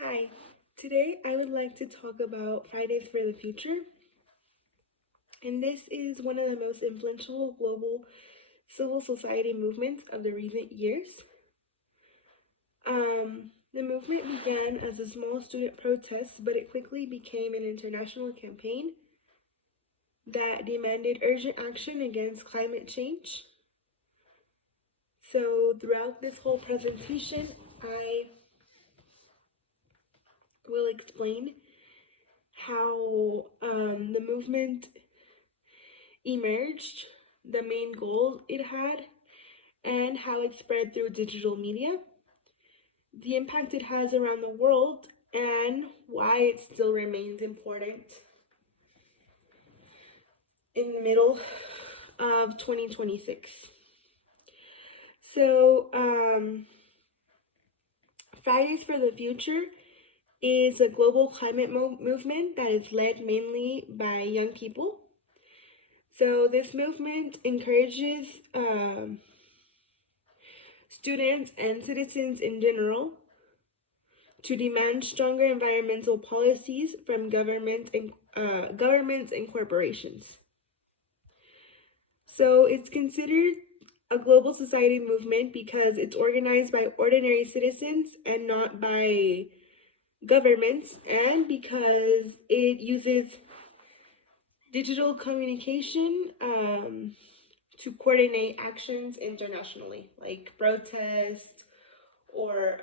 Hi, today I would like to talk about Fridays for the Future, and this is one of the most influential global civil society movements of the recent years. The movement began as a small student protest, but it quickly became an international campaign that demanded urgent action against climate change. So, throughout this whole presentation, I will explain how the movement emerged, the main goal it had, and how it spread through digital media, the impact it has around the world, and why it still remains important in the middle of 2026. So, Fridays for the Future is a global climate movement that is led mainly by young people. So, this movement encourages students and citizens in general to demand stronger environmental policies from governments and corporations. So it's considered a global society movement because it's organized by ordinary citizens and not by governments, and because it uses digital communication to coordinate actions internationally, like protests or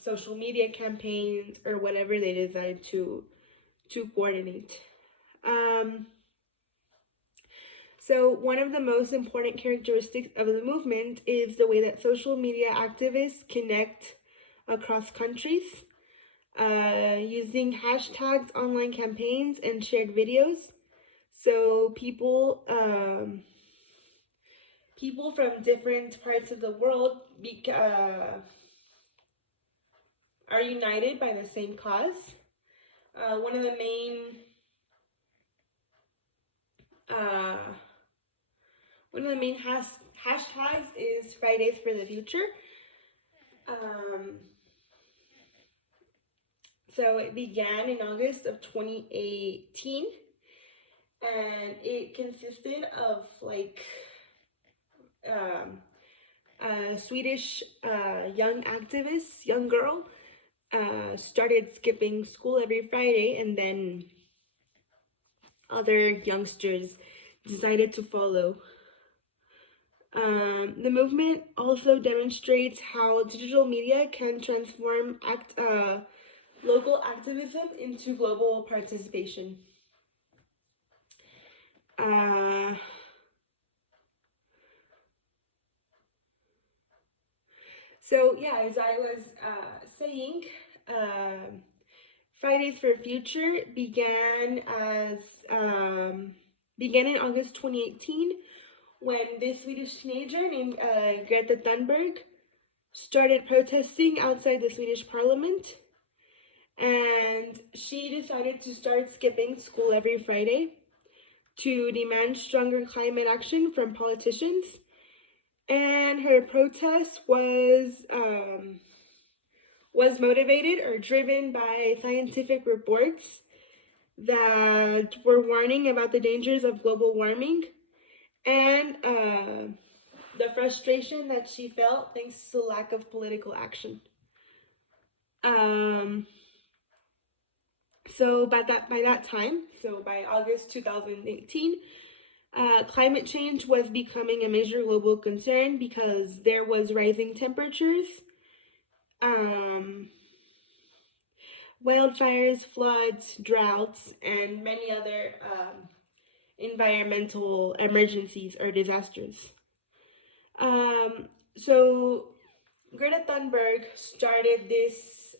social media campaigns or whatever they decide to coordinate. Um, so one of the most important characteristics of the movement is the way that social media activists connect across countries using hashtags, online campaigns, and shared videos. So people from different parts of the world are united by the same cause. One of the main uh, hashtags is Fridays for the Future. Um, so it began in August of 2018, and it consisted of like a Swedish young activist, young girl, started skipping school every Friday, and then other youngsters decided to follow. The movement also demonstrates how digital media can transform local activism into global participation. Uh, so yeah, as I was saying, Fridays for Future as began in August 2018 when this Swedish teenager named Greta Thunberg started protesting outside the Swedish parliament, and she decided to start skipping school every Friday to demand stronger climate action from politicians. And her protest was motivated or driven by scientific reports that were warning about the dangers of global warming, and the frustration that she felt thanks to lack of political action. Um, so by that time, so by August 2018, climate change was becoming a major global concern because there was rising temperatures, um, wildfires, floods, droughts, and many other environmental emergencies or disasters. So Greta Thunberg started this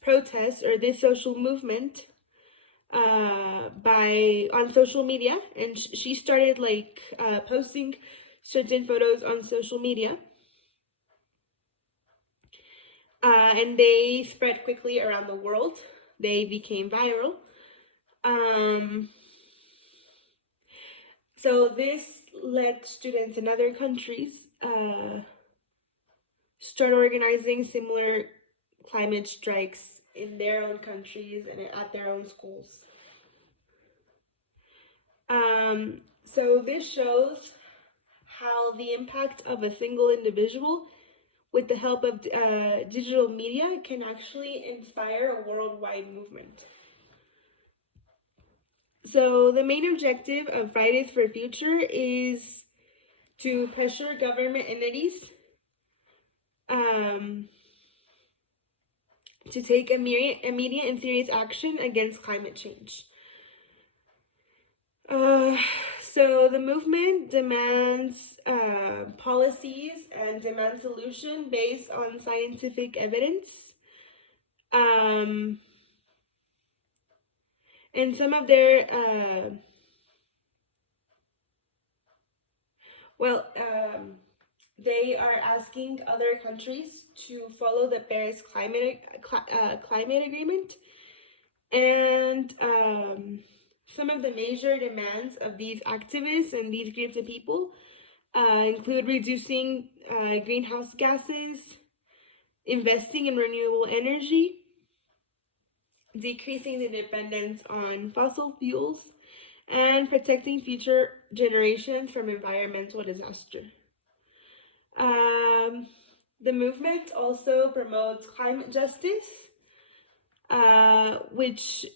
protest or this social movement by on social media, and she started like posting certain photos on social media, and they spread quickly around the world. They became viral. Um, so this led students in other countries start organizing similar climate strikes in their own countries and at their own schools. So this shows how the impact of a single individual with the help of digital media can actually inspire a worldwide movement. So the main objective of Fridays for Future is to pressure government entities to take immediate and serious action against climate change. So the movement demands policies and demands solution based on scientific evidence. And some of their they are asking other countries to follow the Paris climate agreement, and some of the major demands of these activists and these groups of people include reducing greenhouse gases, investing in renewable energy, decreasing the dependence on fossil fuels, and protecting future generations from environmental disaster. The movement also promotes climate justice, which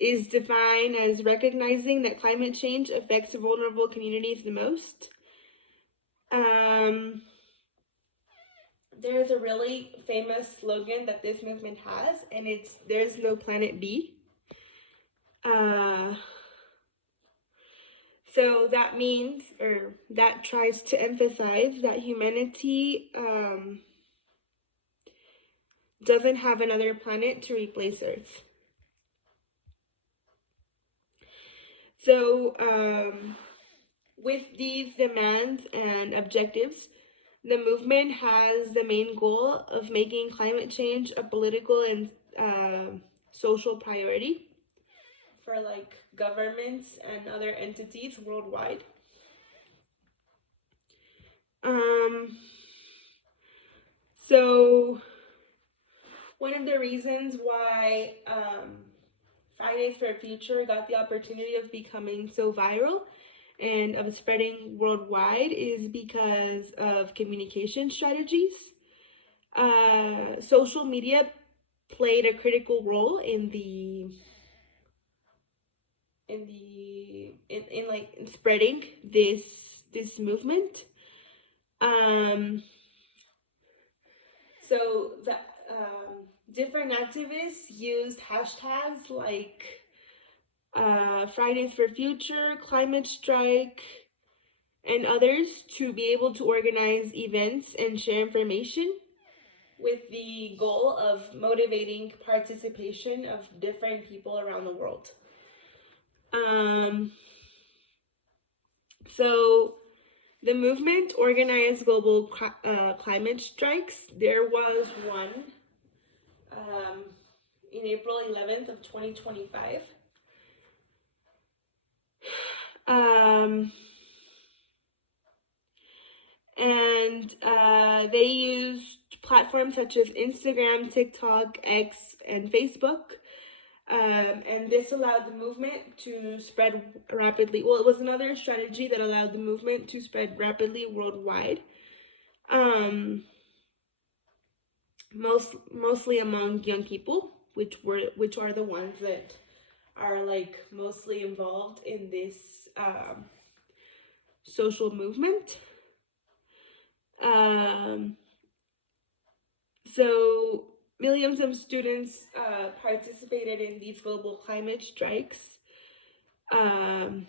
is defined as recognizing that climate change affects vulnerable communities the most. There's a really famous slogan that this movement has, and it's "There's no planet B." So that means, or that tries to emphasize that humanity doesn't have another planet to replace Earth. So with these demands and objectives, the movement has the main goal of making climate change a political and social priority for like governments and other entities worldwide. So one of the reasons why Fridays for Future got the opportunity of becoming so viral and of spreading worldwide is because of communication strategies. Social media played a critical role in spreading this movement. So the different activists used hashtags like Fridays for Future, Climate Strike, and others to be able to organize events and share information with the goal of motivating participation of different people around the world. So the movement organized global climate strikes. There was one in April 11th of 2025. And they used platforms such as Instagram, TikTok, X, and Facebook. And this allowed the movement to spread rapidly. Well, it was another strategy that allowed the movement to spread rapidly worldwide. Mostly among young people, which are the ones that are like mostly involved in this social movement. So millions of students participated in these global climate strikes, and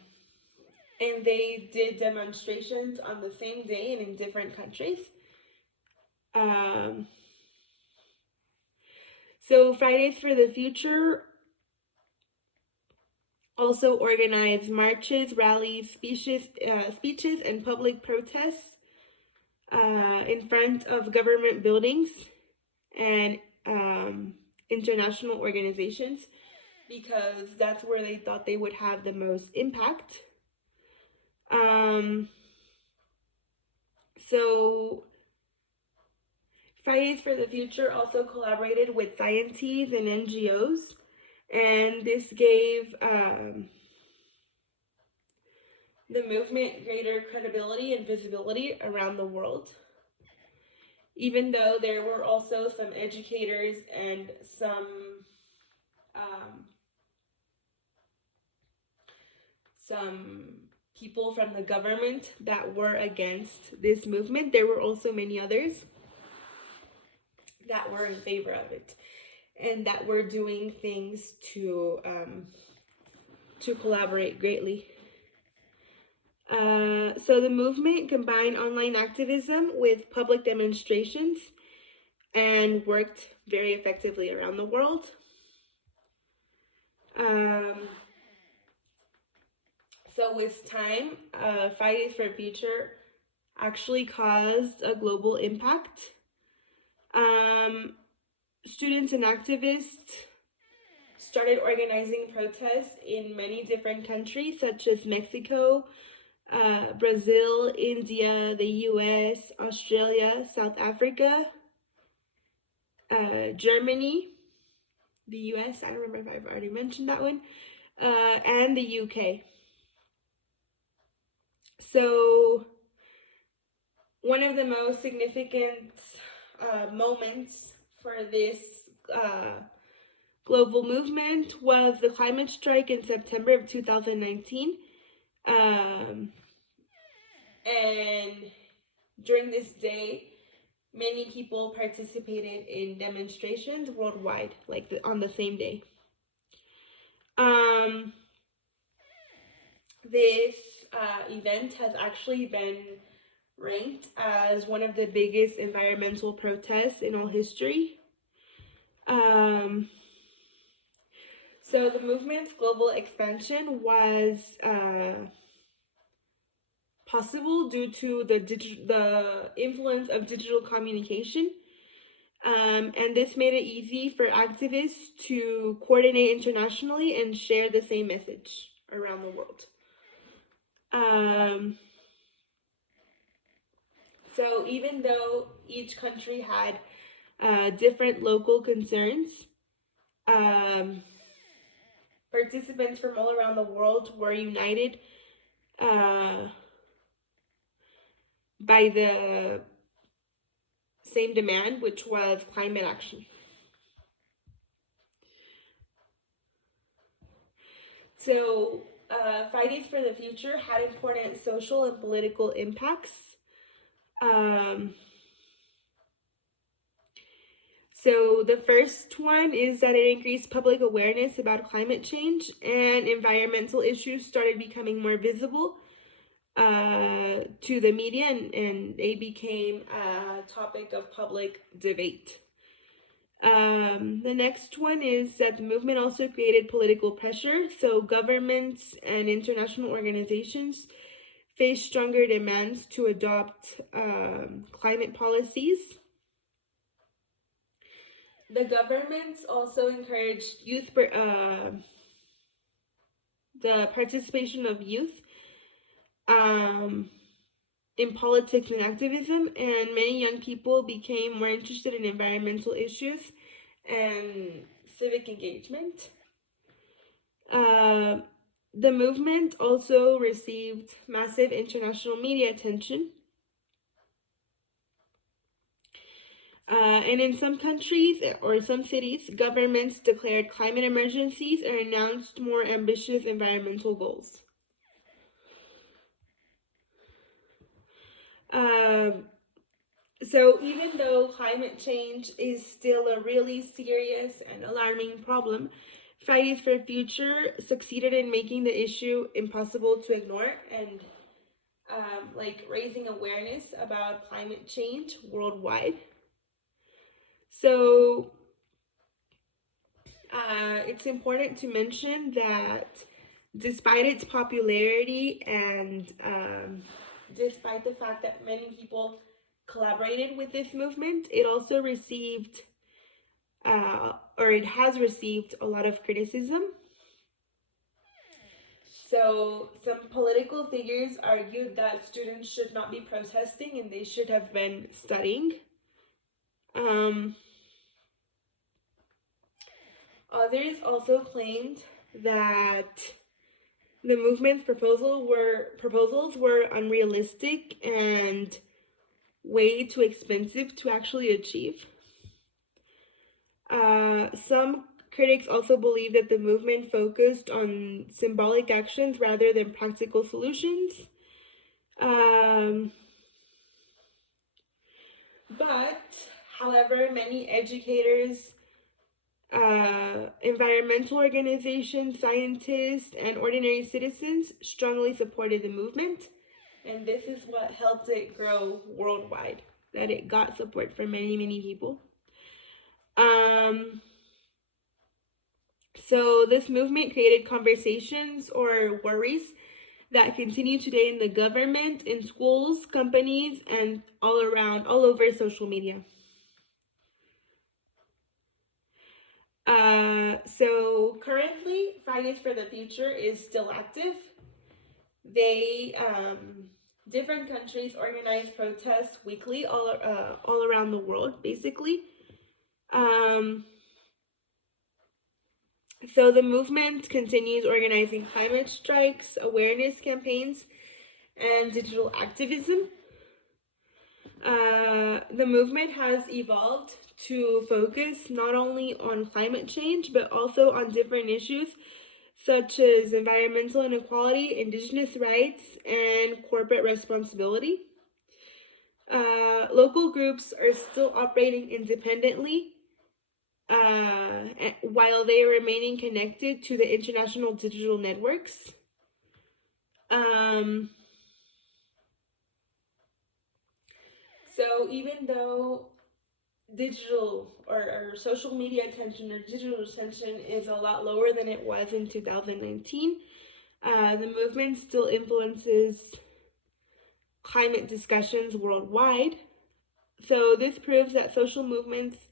they did demonstrations on the same day and in different countries. So Fridays for the Future also organized marches, rallies, speeches, and public protests in front of government buildings and international organizations, because that's where they thought they would have the most impact. So Fridays for the Future also collaborated with scientists and NGOs, and this gave the movement greater credibility and visibility around the world. Even though there were also some educators and some people from the government that were against this movement, there were also many others that were in favor of it and that were doing things to collaborate greatly. So the movement combined online activism with public demonstrations and worked very effectively around the world. So with time, Fridays for Future actually caused a global impact. Students and activists started organizing protests in many different countries, such as Mexico, Brazil, India, the US, Australia, South Africa, Germany, the US, I don't remember if I've already mentioned that one, and the UK. So one of the most significant moments for this global movement was the climate strike in September of 2019. And during this day, many people participated in demonstrations worldwide, like on the same day. This event has actually been ranked as one of the biggest environmental protests in all history. So the movement's global expansion was possible due to the influence of digital communication. And this made it easy for activists to coordinate internationally and share the same message around the world. So even though each country had different local concerns, participants from all around the world were united by the same demand, which was climate action. So Fridays for the Future had important social and political impacts. So the first one is that it increased public awareness about climate change, and environmental issues started becoming more visible to the media, and they became a topic of public debate. The next one is that the movement also created political pressure. So governments and international organizations faced stronger demands to adopt climate policies. The governments also encouraged the participation of youth in politics and activism, and many young people became more interested in environmental issues and civic engagement. The movement also received massive international media attention. And in some countries or some cities, governments declared climate emergencies and announced more ambitious environmental goals. So even though climate change is still a really serious and alarming problem, Fridays for Future succeeded in making the issue impossible to ignore and raising awareness about climate change worldwide. So it's important to mention that despite its popularity and despite the fact that many people collaborated with this movement, it also received or it has received a lot of criticism. So some political figures argued that students should not be protesting and they should have been studying. Um, Others also claimed that the movement's proposals were unrealistic and way too expensive to actually achieve. Some critics also believe that the movement focused on symbolic actions rather than practical solutions. Um, but, however, many educators, environmental organizations, scientists, and ordinary citizens strongly supported the movement. And this is what helped it grow worldwide, that it got support from many, many people. So this movement created conversations or worries that continue today in the government, in schools, companies, and all over social media. So currently, Fridays for the Future is still active. They, different countries organize protests weekly all around the world, basically. So the movement continues organizing climate strikes, awareness campaigns, and digital activism. The movement has evolved to focus not only on climate change, but also on different issues such as environmental inequality, indigenous rights, and corporate responsibility. Local groups are still operating independently while they are remaining connected to the international digital networks. So even though digital or social media attention or digital attention is a lot lower than it was in 2019, the movement still influences climate discussions worldwide. So this proves that social movements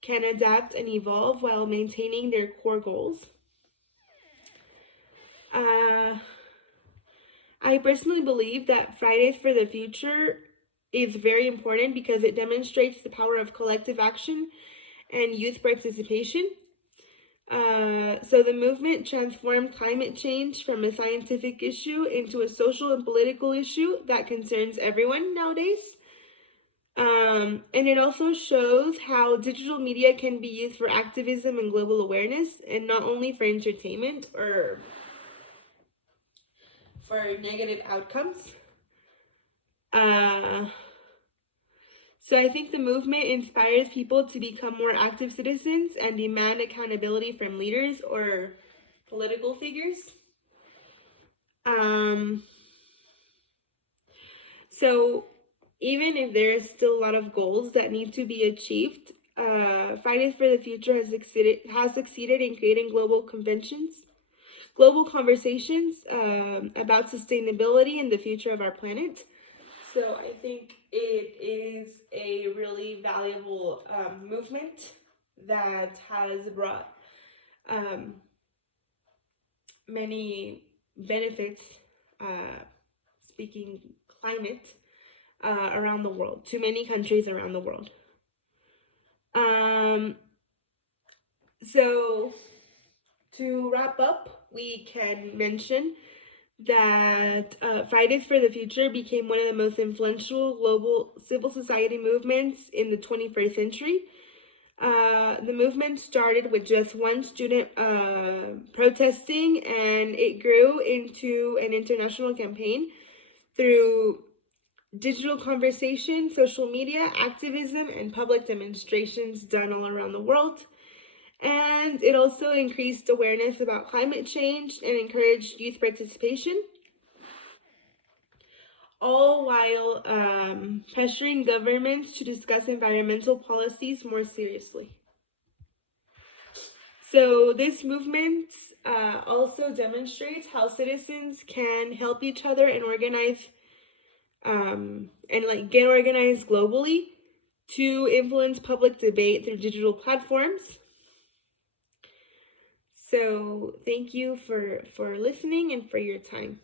can adapt and evolve while maintaining their core goals. I personally believe that Fridays for the Future is very important because it demonstrates the power of collective action and youth participation. So the movement transformed climate change from a scientific issue into a social and political issue that concerns everyone nowadays. And it also shows how digital media can be used for activism and global awareness, and not only for entertainment or for negative outcomes. So I think the movement inspires people to become more active citizens and demand accountability from leaders or political figures. So even if there is still a lot of goals that need to be achieved, Fridays for the Future has succeeded in creating global conversations about sustainability and the future of our planet. So I think it is a really valuable movement that has brought many benefits, speaking climate, around the world, to many countries around the world. So to wrap up, we can mention that Fridays for the Future became one of the most influential global civil society movements in the 21st century. The movement started with just one student protesting, and it grew into an international campaign through digital conversation, social media, activism, and public demonstrations done all around the world. And it also increased awareness about climate change and encouraged youth participation, all while pressuring governments to discuss environmental policies more seriously. So this movement also demonstrates how citizens can help each other and organize and get organized globally to influence public debate through digital platforms. So thank you for listening and for your time.